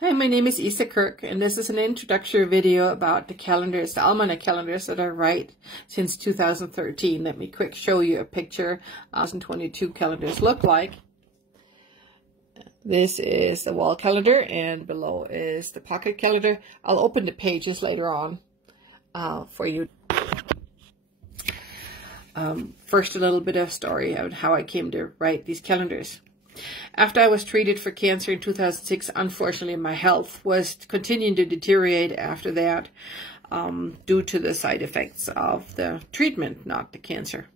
Hi, my name is Isa Kirk, and this is an introductory video about the calendars, the almanac calendars that I write since 2013. Let me quick show you a picture of 2022 calendars look like. This is the wall calendar, and below is the pocket calendar. I'll open the pages later on for you. First, a little bit of story on how I came to write these calendars. After I was treated for cancer in 2006, unfortunately, my health was continuing to deteriorate after that due to the side effects of the treatment, not the cancer.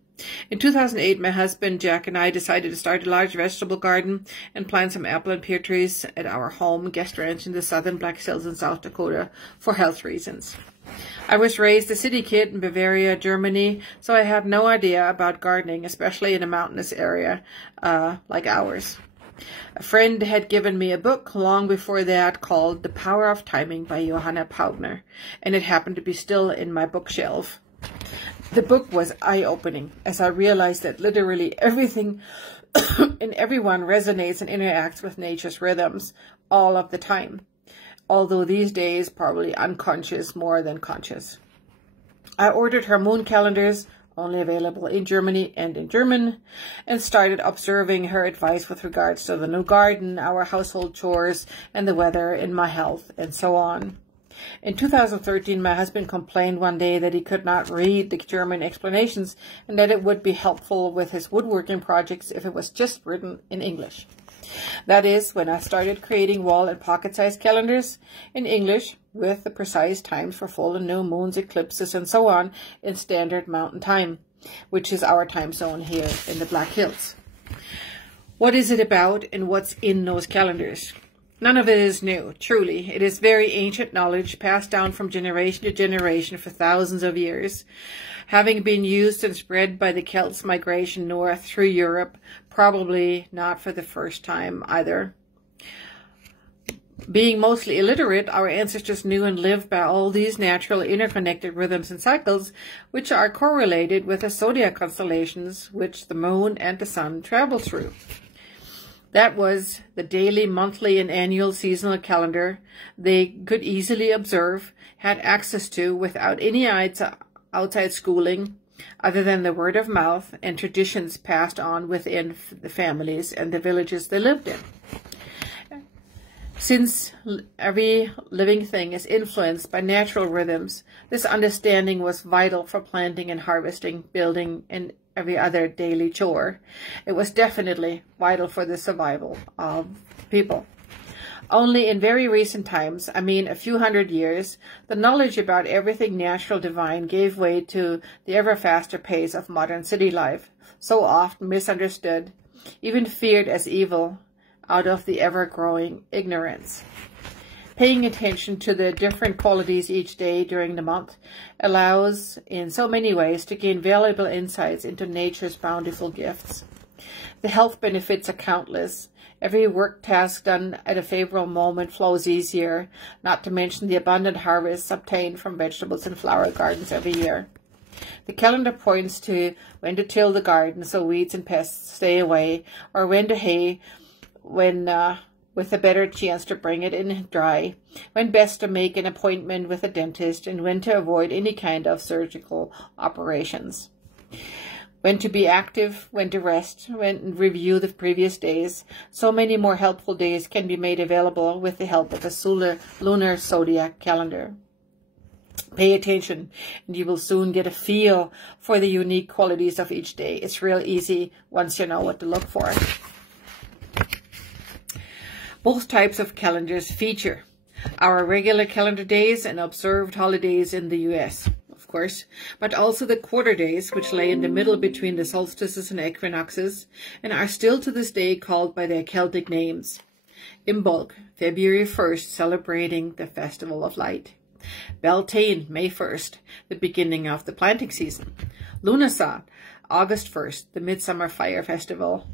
In 2008, my husband, Jack, and I decided to start a large vegetable garden and plant some apple and pear trees at our home guest ranch in the southern Black Hills in South Dakota for health reasons. I was raised a city kid in Bavaria, Germany, so I had no idea about gardening, especially in a mountainous area like ours. A friend had given me a book long before that called The Power of Timing by Johanna Paudner, and it happened to be still in my bookshelf. The book was eye-opening as I realized that literally everything and everyone resonates and interacts with nature's rhythms all of the time. Although these days probably unconscious more than conscious. I ordered her moon calendars, only available in Germany and in German, and started observing her advice with regards to the new garden, our household chores, and the weather and my health, and so on. In 2013, my husband complained one day that he could not read the German explanations and that it would be helpful with his woodworking projects if it was just written in English. That is when I started creating wall and pocket-sized calendars in English with the precise times for full and new moons, eclipses, and so on in standard mountain time, which is our time zone here in the Black Hills. What is it about and what's in those calendars? None of it is new, truly. It is very ancient knowledge passed down from generation to generation for thousands of years, having been used and spread by the Celts' migration north through Europe, probably not for the first time either. Being mostly illiterate, our ancestors knew and lived by all these natural interconnected rhythms and cycles, which are correlated with the zodiac constellations which the moon and the sun travel through. That was the daily, monthly, and annual seasonal calendar they could easily observe, had access to without any outside schooling other than the word of mouth and traditions passed on within the families and the villages they lived in. Since every living thing is influenced by natural rhythms, this understanding was vital for planting and harvesting, building, and every other daily chore. It was definitely vital for the survival of people. Only in very recent times, I mean a few hundred years, the knowledge about everything natural divine gave way to the ever faster pace of modern city life, so often misunderstood, even feared as evil, out of the ever-growing ignorance. Paying attention to the different qualities each day during the month allows, in so many ways, to gain valuable insights into nature's bountiful gifts. The health benefits are countless. Every work task done at a favorable moment flows easier, not to mention the abundant harvests obtained from vegetables and flower gardens every year. The calendar points to when to till the garden so weeds and pests stay away, or when to hay with a better chance to bring it in dry, when best to make an appointment with a dentist, and when to avoid any kind of surgical operations. When to be active, when to rest, when to review the previous days. So many more helpful days can be made available with the help of a lunar zodiac calendar. Pay attention, and you will soon get a feel for the unique qualities of each day. It's real easy once you know what to look for. Both types of calendars feature our regular calendar days and observed holidays in the U.S., of course, but also the quarter days, which lay in the middle between the solstices and equinoxes, and are still to this day called by their Celtic names. Imbolc, February 1st, celebrating the Festival of Light. Beltane, May 1st, the beginning of the planting season. Lughnasadh, August 1st, the Midsummer Fire Festival.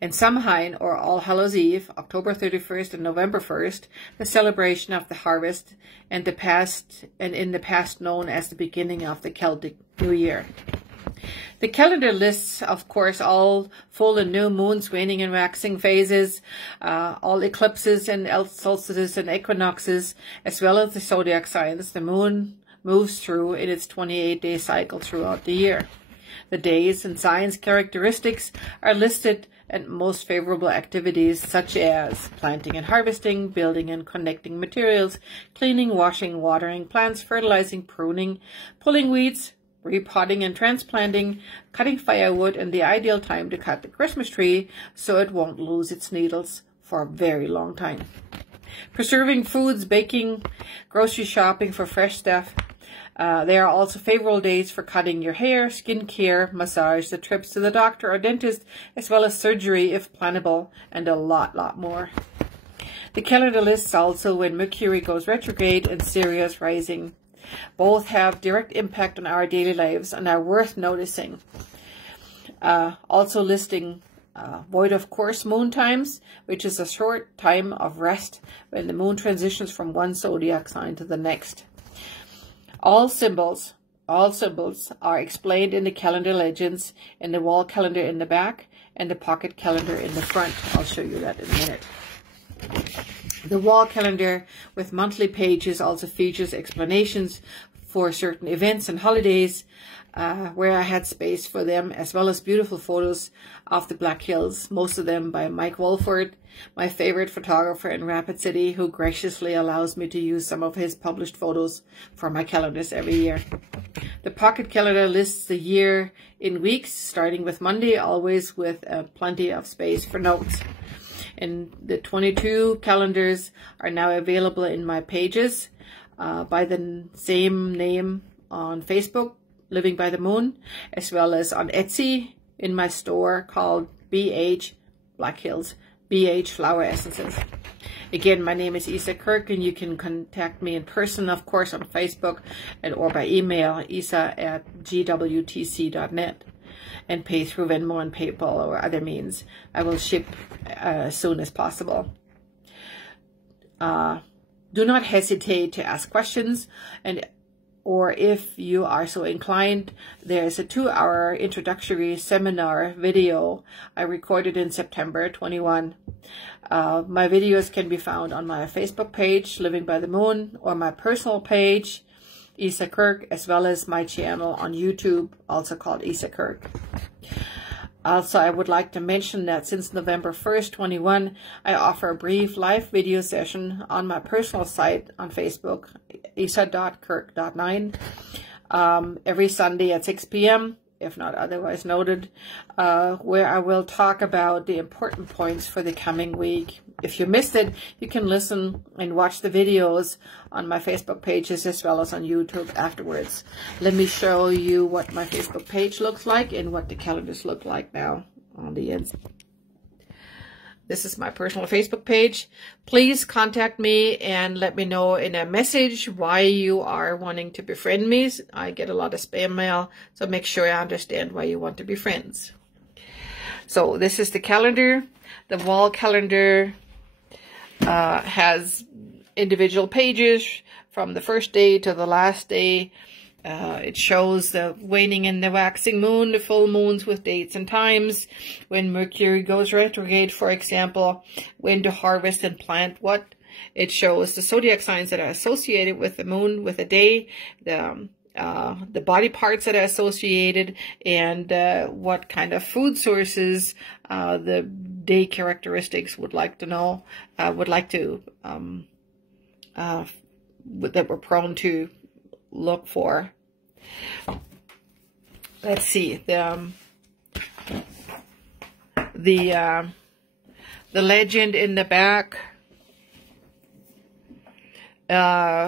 And Samhain, or All Hallows Eve, October 31st and November 1st, the celebration of the harvest, and in the past known as the beginning of the Celtic New Year. The calendar lists, of course, all full and new moons, waning and waxing phases, all eclipses and solstices and equinoxes, as well as the zodiac signs the moon moves through in its 28-day cycle throughout the year. The days and signs characteristics are listed, and most favorable activities such as planting and harvesting, building and connecting materials, cleaning, washing, watering plants, fertilizing, pruning, pulling weeds, repotting and transplanting, cutting firewood, and the ideal time to cut the Christmas tree so it won't lose its needles for a very long time. Preserving foods, baking, grocery shopping for fresh stuff. There are also favorable days for cutting your hair, skin care, massage, the trips to the doctor or dentist, as well as surgery if plannable, and a lot more. The calendar lists also when Mercury goes retrograde and Sirius rising. Both have direct impact on our daily lives and are worth noticing. Also listing void of course moon times, which is a short time of rest when the moon transitions from one zodiac sign to the next. All symbols are explained in the calendar legends, in the wall calendar in the back, and the pocket calendar in the front. I'll show you that in a minute. The wall calendar with monthly pages also features explanations for certain events and holidays where I had space for them, as well as beautiful photos of the Black Hills, most of them by Mike Wolford, my favorite photographer in Rapid City, who graciously allows me to use some of his published photos for my calendars every year. The pocket calendar lists the year in weeks, starting with Monday, always with plenty of space for notes. And the 22 calendars are now available in my pages by the same name on Facebook, Living by the Moon, as well as on Etsy in my store called BH Black Hills, BH Flower Essences. Again, my name is Isa Kirk, and you can contact me in person, of course, on Facebook or by email, isa@gwtc.net, and pay through Venmo and PayPal or other means. I will ship as soon as possible. Do not hesitate to ask questions, or if you are so inclined, there's a 2-hour introductory seminar video I recorded in September 21. My videos can be found on my Facebook page, Living by the Moon, or my personal page, Isa Kirk, as well as my channel on YouTube, also called Isa Kirk. Also, I would like to mention that since November 1st, 21, I offer a brief live video session on my personal site on Facebook, isa.kirk.9, every Sunday at 6 p.m., if not otherwise noted, where I will talk about the important points for the coming week. If you missed it, you can listen and watch the videos on my Facebook pages as well as on YouTube afterwards. Let me show you what my Facebook page looks like and what the calendars look like now on the inside. This is my personal Facebook page. Please contact me and let me know in a message why you are wanting to befriend me. I get a lot of spam mail, so make sure I understand why you want to be friends. So this is the calendar. The wall calendar has individual pages from the first day to the last day. It shows the waning and the waxing moon, the full moons with dates and times, when Mercury goes retrograde, for example, when to harvest and plant what. It shows the zodiac signs that are associated with the moon, with the day, the body parts that are associated, and what kind of food sources the day characteristics would like to know, that we're prone to look for. Let's see, the legend in the back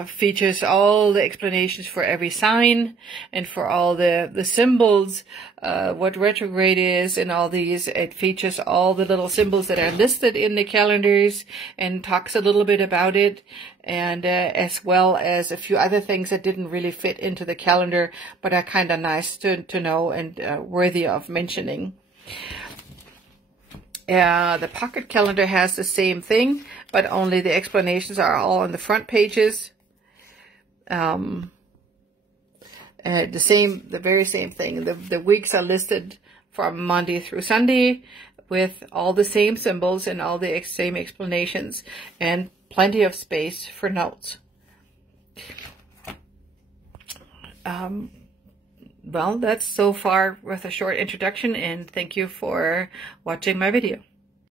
features all the explanations for every sign and for all the symbols, what retrograde is and all these. It features all the little symbols that are listed in the calendars and talks a little bit about it, and as well as a few other things that didn't really fit into the calendar but are kind of nice to know and worthy of mentioning. The pocket calendar has the same thing, but only the explanations are all on the front pages. The very same thing. The weeks are listed from Monday through Sunday with all the same symbols and all the same explanations, and plenty of space for notes. Well, that's so far with a short introduction, and thank you for watching my video.